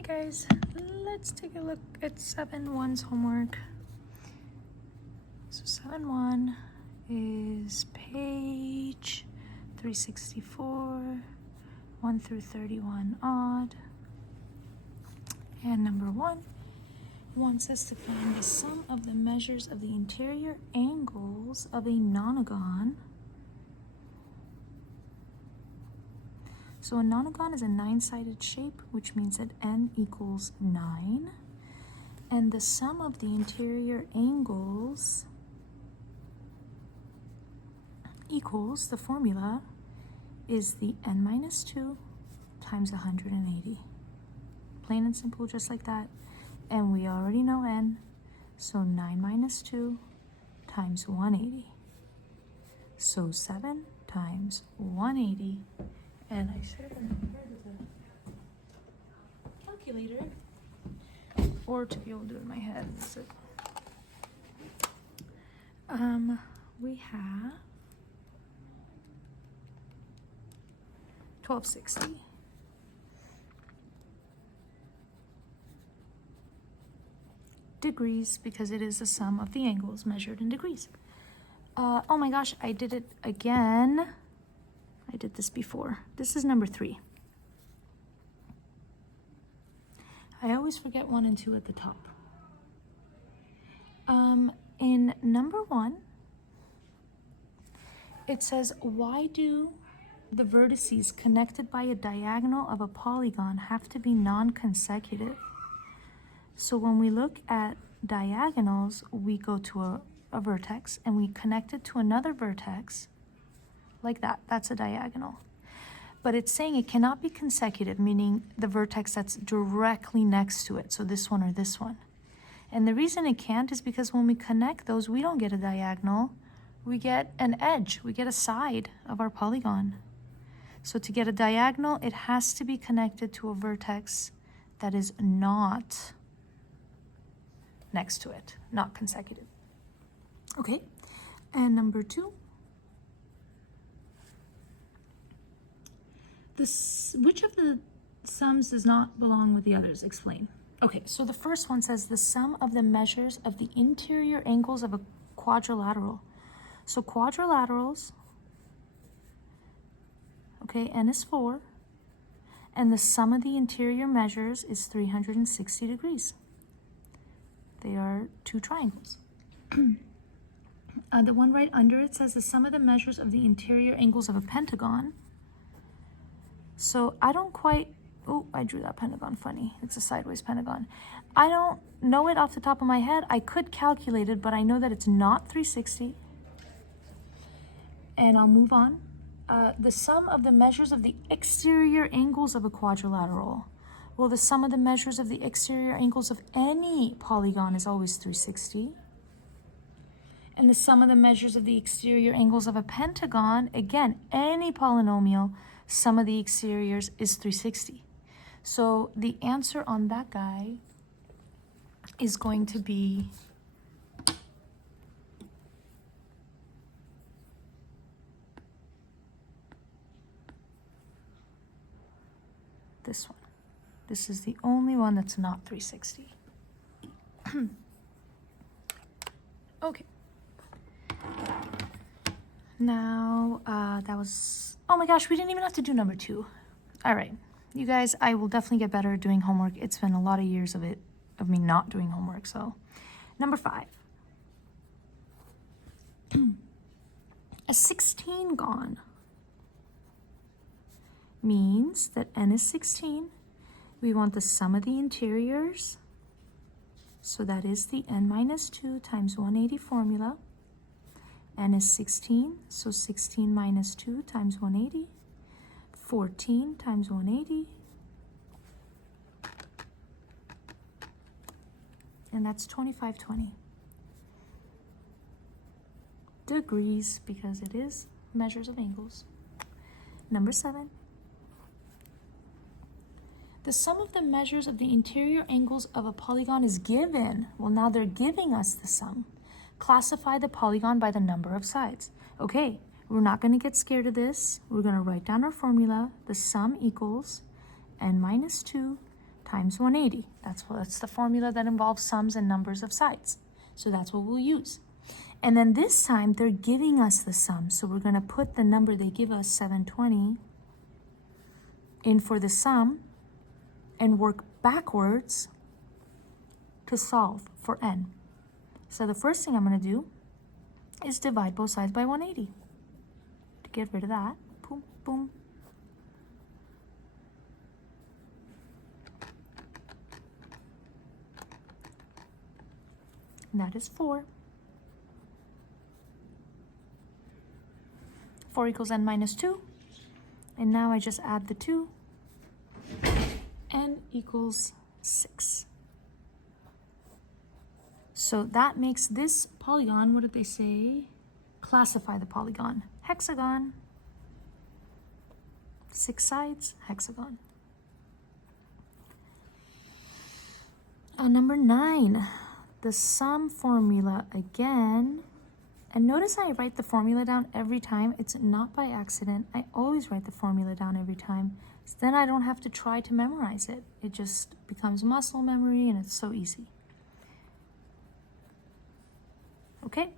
Hi guys, let's take a look at 7-1's homework. So 7-1 is page 364, 1 through 31 odd. And number 1 wants us to find the sum of the measures of the interior angles of a nonagon. So a nonagon is a 9-sided shape, which means that n equals 9. And the sum of the interior angles equals, the formula is the n minus 2 times 180. Plain and simple, just like that. And we already know n, so 9 minus 2 times 180. So 7 times 180. And I should have been prepared with a calculator, or to be able to do it in my head. So, we have 1260 degrees, because it is the sum of the angles measured in degrees. Oh my gosh, I did it again. I did this before. This is number 3. I always forget 1 and 2 at the top. In number 1, it says, why do the vertices connected by a diagonal of a polygon have to be non-consecutive? So when we look at diagonals, we go to a vertex and we connect it to another vertex like that. That's a diagonal. But it's saying it cannot be consecutive, meaning the vertex that's directly next to it. So this one or this one. And the reason it can't is because when we connect those, we don't get a diagonal. We get an edge. We get a side of our polygon. So to get a diagonal, it has to be connected to a vertex that is not next to it, not consecutive. Okay, and number 2. Which of the sums does not belong with the others? Explain. Okay, so the first one says the sum of the measures of the interior angles of a quadrilateral. So quadrilaterals, okay, n is 4, and the sum of the interior measures is 360 degrees. They are 2 triangles. The one right under it says the sum of the measures of the interior angles of a pentagon. So I don't quite, oh, I drew that pentagon funny. It's a sideways pentagon. I don't know it off the top of my head. I could calculate it, but I know that it's not 360. And I'll move on. The sum of the measures of the exterior angles of a quadrilateral. Well, the sum of the measures of the exterior angles of any polygon is always 360. And the sum of the measures of the exterior angles of a pentagon, again, any polynomial, sum of the exteriors is 360. So the answer on that guy is going to be this one. This is the only one that's not 360. Okay. Now, that was, oh my gosh, we didn't even have to do number 2. All right, you guys, I will definitely get better at doing homework. It's been a lot of years of me not doing homework. So, number 5. A 16gon means that n is 16. We want the sum of the interiors. So that is the n minus 2 times 180 formula. N is 16, so 16 minus 2 times 180. 14 times 180. And that's 2520 degrees, because it is measures of angles. Number 7. The sum of the measures of the interior angles of a polygon is given. Well, now they're giving us the sum. Classify the polygon by the number of sides. Okay, we're not going to get scared of this. We're going to write down our formula. The sum equals n minus 2 times 180. That's the formula that involves sums and numbers of sides. So that's what we'll use. And then this time they're giving us the sum. So we're going to put the number they give us, 720, in for the sum and work backwards to solve for n. So the first thing I'm going to do is divide both sides by 180 to get rid of that. Boom, boom. And that is 4. 4 equals n minus 2. And now I just add the 2. N equals 6. So that makes this polygon, what did they say? Classify the polygon. Hexagon. 6 sides, hexagon. Number 9, the sum formula again. And notice I write the formula down every time. It's not by accident. I always write the formula down every time. So then I don't have to try to memorize it. It just becomes muscle memory and it's so easy. Okay.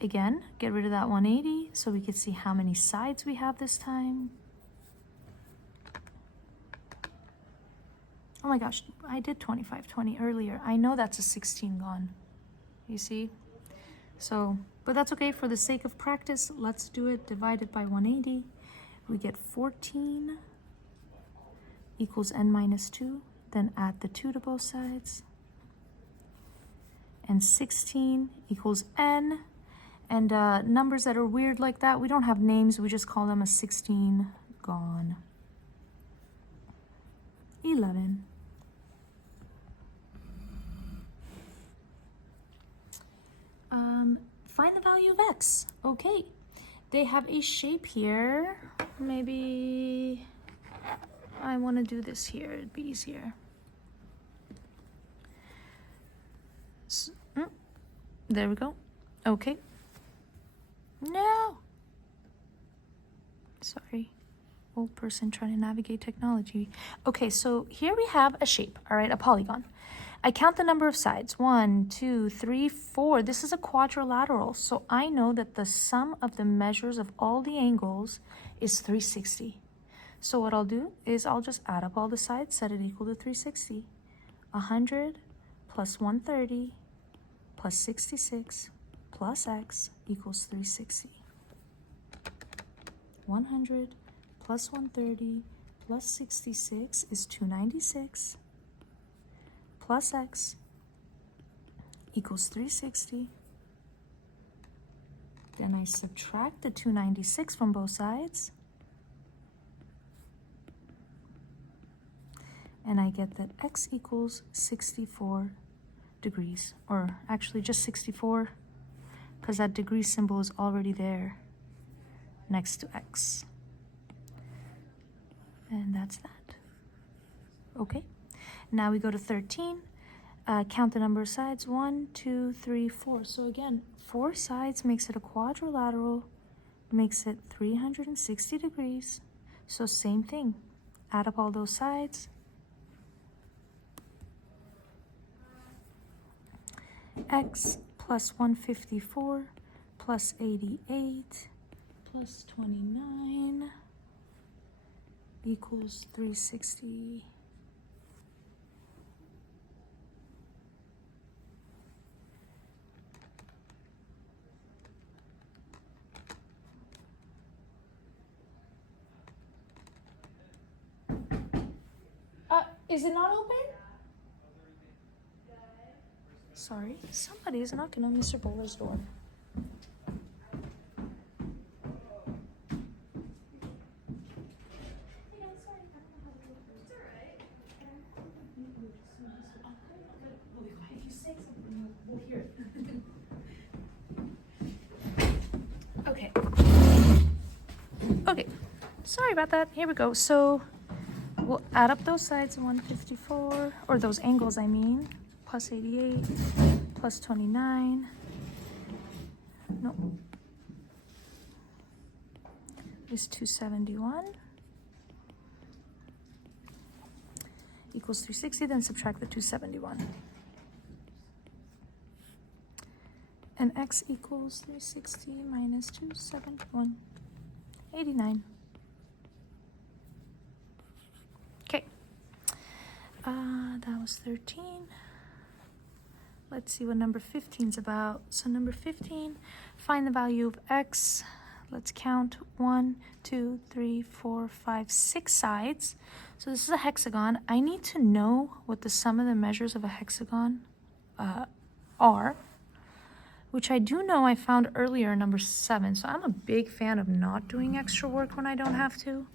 Again, get rid of that 180 so we can see how many sides we have this time. Oh my gosh, I did 2520 earlier. I know that's a 16 gone. You see? So, but that's okay. For the sake of practice, let's do it. Divided by 180. We get 14 equals n minus 2. Then add the 2 to both sides. And 16 equals n. And numbers that are weird like that, we don't have names. We just call them a 16 gone. 11. Find the value of x. Okay, they have a shape here. Maybe I want to do this here. It'd be easier. So, there we go. Okay. No. Sorry. Old person trying to navigate technology. Okay, so here we have a shape, all right, a polygon. I count the number of sides. 1, 2, 3, 4. This is a quadrilateral, so I know that the sum of the measures of all the angles is 360. So what I'll do is I'll just add up all the sides, set it equal to 360. 100 plus 130 plus 66 plus x equals 360. 100 plus 130 plus 66 is 296. Plus x equals 360. Then I subtract the 296 from both sides. And I get that x equals 64 degrees. Or actually just 64, because that degree symbol is already there next to x. And that's that. Okay. Now we go to 13. Count the number of sides. 1, 2, 3, 4. So again, 4 sides makes it a quadrilateral, makes it 360 degrees. So same thing. Add up all those sides. X plus 154 plus 88 plus 29 equals 360. Is it not open? Sorry, somebody is knocking on Mr. Bowler's door. Okay. Okay. Sorry about that. Here we go. So we'll add up those sides, 154, or those angles, I mean, plus 88, plus 29. No. Is 271. equals 360, then subtract the 271. And x equals 360 minus 271, 89. Okay, that was 13. Let's see what number 15 is about. So number 15, find the value of x. Let's count 1, 2, 3, 4, 5, 6 sides. So this is a hexagon. I need to know what the sum of the measures of a hexagon are, which I do know I found earlier in number 7. So I'm a big fan of not doing extra work when I don't have to.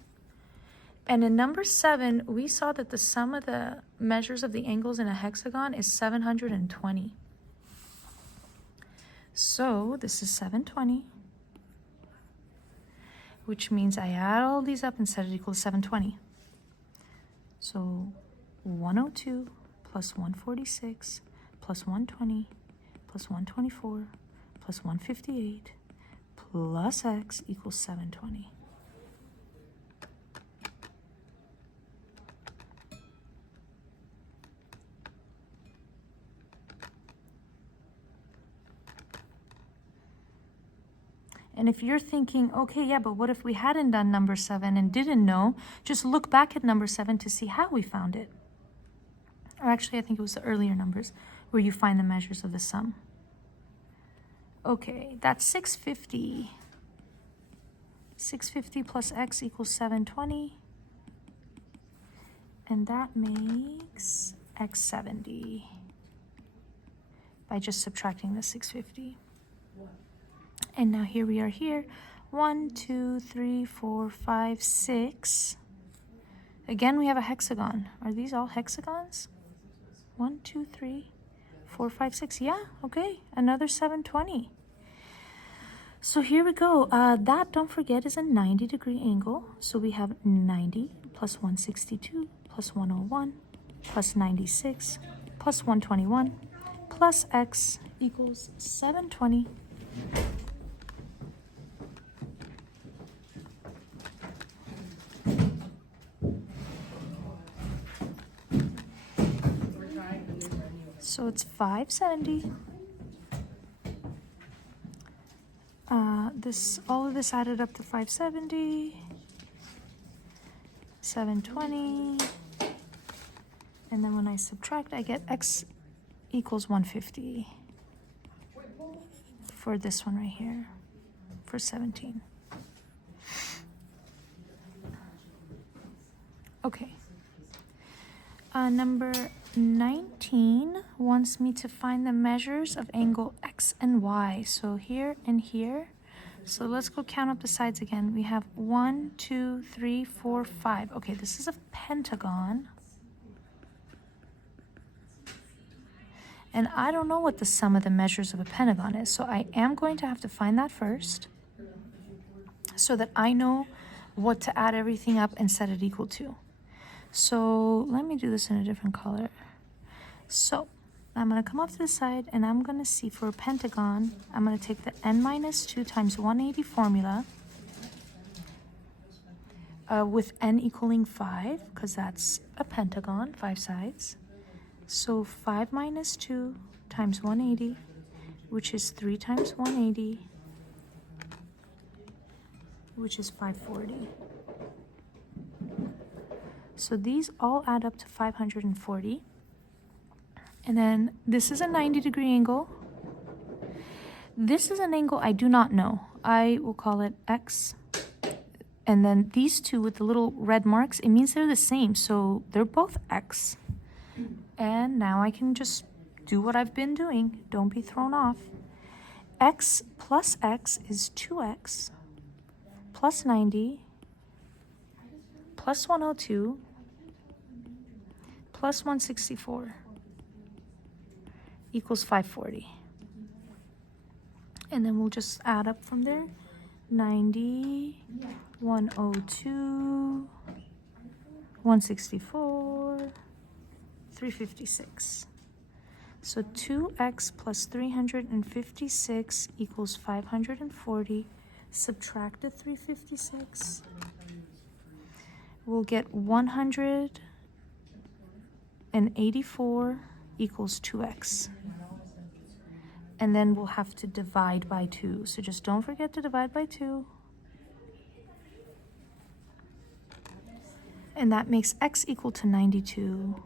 And in number 7, we saw that the sum of the measures of the angles in a hexagon is 720. So this is 720, which means I add all these up and set it equal to 720. So 102 plus 146 plus 120 plus 124 plus 158 plus x equals 720. And if you're thinking, okay, yeah, but what if we hadn't done number 7 and didn't know? Just look back at number 7 to see how we found it. Or actually, I think it was the earlier numbers where you find the measures of the sum. Okay, that's 650. 650 plus x equals 720. And that makes x 70 by just subtracting the 650. And now here we are here. 1, 2, 3, 4, 5, 6. Again, we have a hexagon. Are these all hexagons? 1, 2, 3, 4, 5, 6. Yeah, okay. Another 720. So here we go. That, don't forget, is a 90-degree angle. So we have 90 plus 162 plus 101 plus 96 plus 121 plus x equals 720. So it's 570. All of this added up to 570, 720, and then when I subtract, I get x equals 150 for this one right here, for 17. Okay. Number 19 wants me to find the measures of angle x and y. So here and here. So let's go count up the sides again. We have 1, 2, 3, 4, 5. Okay, this is a pentagon. And I don't know what the sum of the measures of a pentagon is. So I am going to have to find that first so that I know what to add everything up and set it equal to. So let me do this in a different color. So I'm going to come off to the side and I'm going to see for a pentagon, I'm going to take the n minus 2 times 180 formula with n equaling 5, because that's a pentagon, 5 sides. So 5 minus 2 times 180, which is 3 times 180, which is 540. So these all add up to 540. And then this is a 90-degree angle. This is an angle I do not know. I will call it x. And then these two with the little red marks, it means they're the same. So they're both x. And now I can just do what I've been doing. Don't be thrown off. X plus x is 2x plus 90 plus 102 plus 164 equals 540. And then we'll just add up from there. 90, 102, 164, 356. So 2x plus 356 equals 540. Subtract the 356. We'll get 100 and 84 equals 2x. And then we'll have to divide by 2. So just don't forget to divide by 2. And that makes x equal to 92.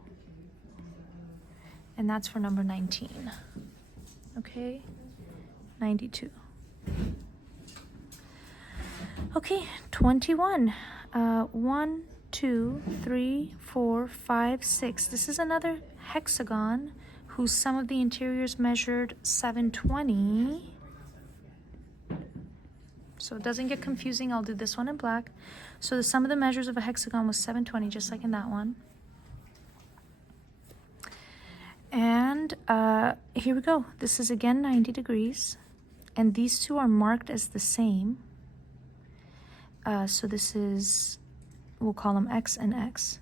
And that's for number 19. Okay, 92. Okay, 21. 1, 2, 3, 4, 5, 6. This is another hexagon whose sum of the interiors measured 720. So it doesn't get confusing, I'll do this one in black. So the sum of the measures of a hexagon was 720, just like in that one. And here we go. This is again 90 degrees. And these two are marked as the same. So this is, we'll call them x and x.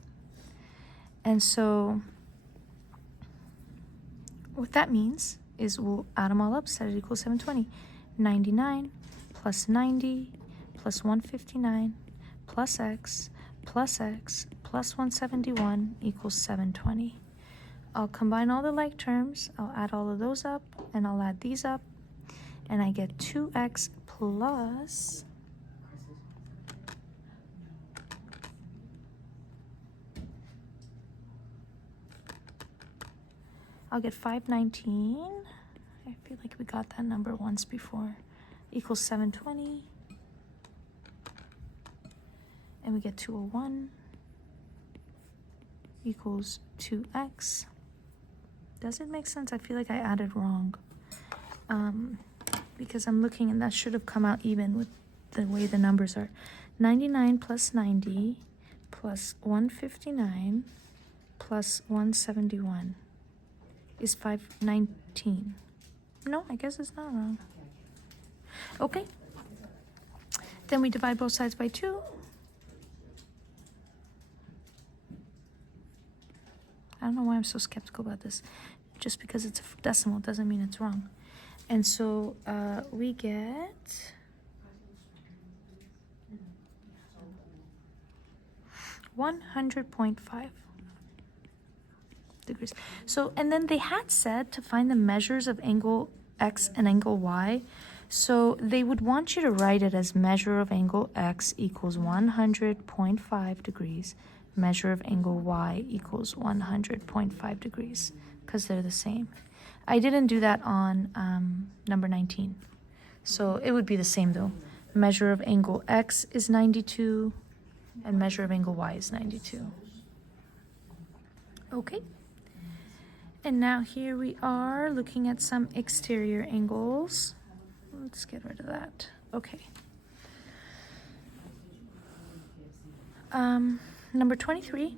And so what that means is we'll add them all up, set it equals 720. 99 plus 90 plus 159 plus x plus 171 equals 720. I'll combine all the like terms, I'll add all of those up, and I'll add these up, and I get 2x plus I'll get 519. I feel like we got that number once before. Equals 720. And we get 201 equals 2x. Does it make sense? I feel like I added wrong. Because I'm looking and that should have come out even with the way the numbers are. 99 plus 90 plus 159 plus 171 is 519. No, I guess it's not wrong. Okay. Then we divide both sides by 2. I don't know why I'm so skeptical about this. Just because it's a decimal doesn't mean it's wrong. And so we get 100.5 degrees. So, and then they had said to find the measures of angle x and angle y. So they would want you to write it as measure of angle x equals 100.5 degrees. Measure of angle y equals 100.5 degrees, because they're the same. I didn't do that on number 19. So it would be the same though. Measure of angle x is 92, and measure of angle y is 92. Okay. And now here we are looking at some exterior angles. Let's get rid of that. Okay. Number 23,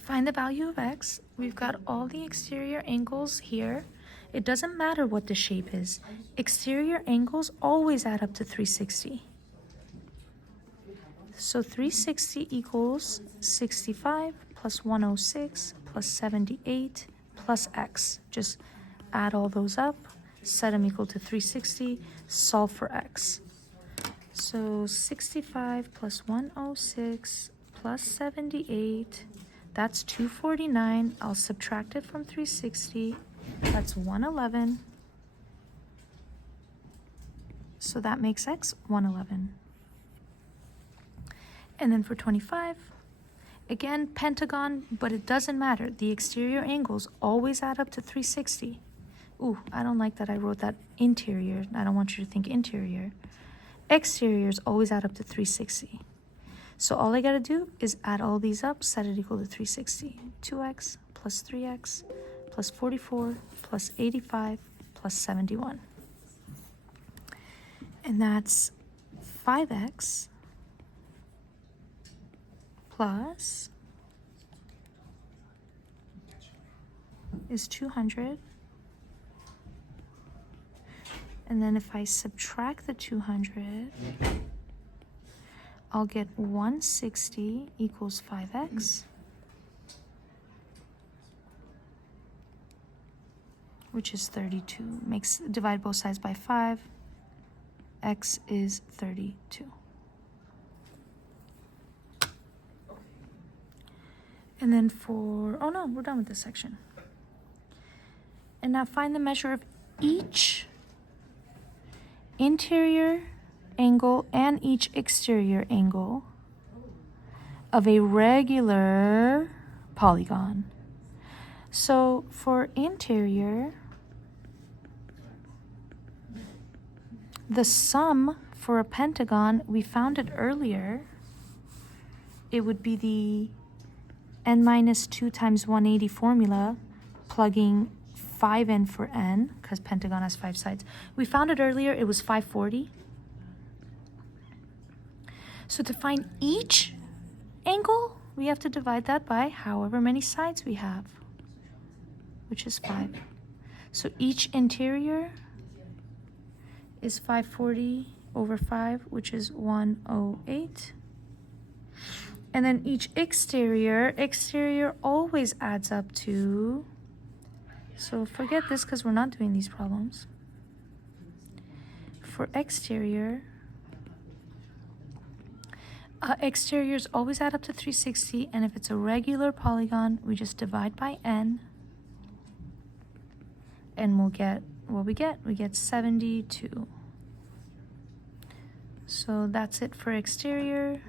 find the value of x. We've got all the exterior angles here. It doesn't matter what the shape is. Exterior angles always add up to 360. So 360 equals 65 plus 106 plus 78 plus x. Just add all those up, set them equal to 360, solve for x. So 65 plus 106 plus 78, that's 249. I'll subtract it from 360. That's 111. So that makes x 111. And then for 25, again, pentagon, but it doesn't matter. The exterior angles always add up to 360. Ooh, I don't like that I wrote that interior. I don't want you to think interior. Exteriors always add up to 360. So all I gotta do is add all these up, set it equal to 360. 2x plus 3x plus 44 plus 85 plus 71. And that's 5x plus is 200. And then if I subtract the 200, I'll get 160 equals 5x, which is 32. Divide both sides by 5. X is 32. And then for, oh no, we're done with this section. And now find the measure of each interior angle and each exterior angle of a regular polygon. So for interior, the sum for a pentagon, we found it earlier. It would be the n minus 2 times 180 formula, plugging 5 in for n, because pentagon has 5 sides. We found it earlier, it was 540. So to find each angle, we have to divide that by however many sides we have, which is 5. So each interior is 540 over 5, which is 108. And then each exterior always adds up to, so forget this because we're not doing these problems. For exteriors always add up to 360, and if it's a regular polygon, we just divide by n, and we'll get what we get. We get 72. So that's it for exterior,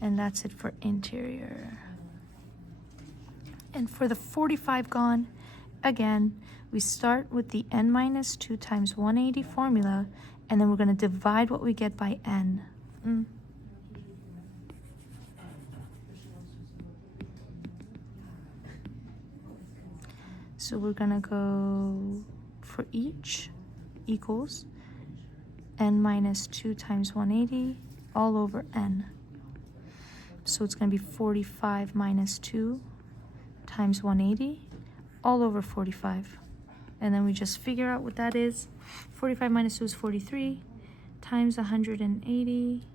and that's it for interior. And for the 45 gon, again, we start with the n minus 2 times 180 formula, and then we're going to divide what we get by n. So we're going to go for each equals n minus 2 times 180 all over n. So it's going to be 45 minus 2 times 180 all over 45. And then we just figure out what that is. 45 minus 2 is 43 times 180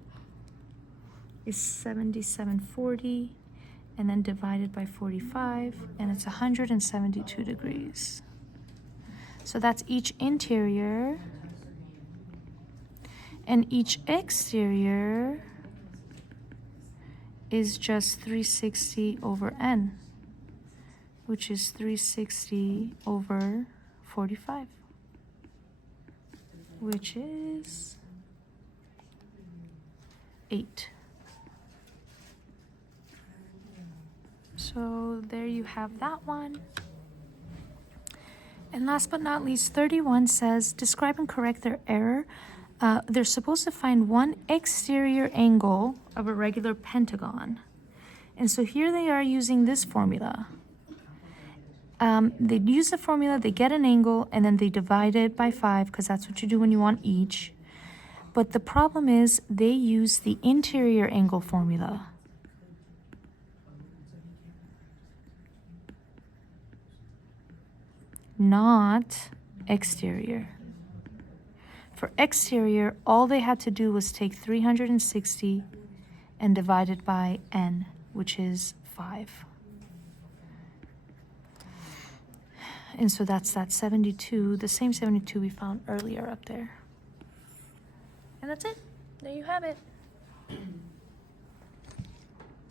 is 7740, and then divided by 45, and it's 172 degrees. So that's each interior, and each exterior is just 360 over n, which is 360 over 45, which is 8. So there you have that one. And last but not least, 31 says, describe and correct their error. They're supposed to find one exterior angle of a regular pentagon. And so here they are using this formula. They use the formula, they get an angle, and then they divide it by 5, because that's what you do when you want each. But the problem is they use the interior angle formula. Not exterior. For exterior, all they had to do was take 360 and divide it by n, which is 5. And so that's that 72, the same 72 we found earlier up there. And that's it. There you have it.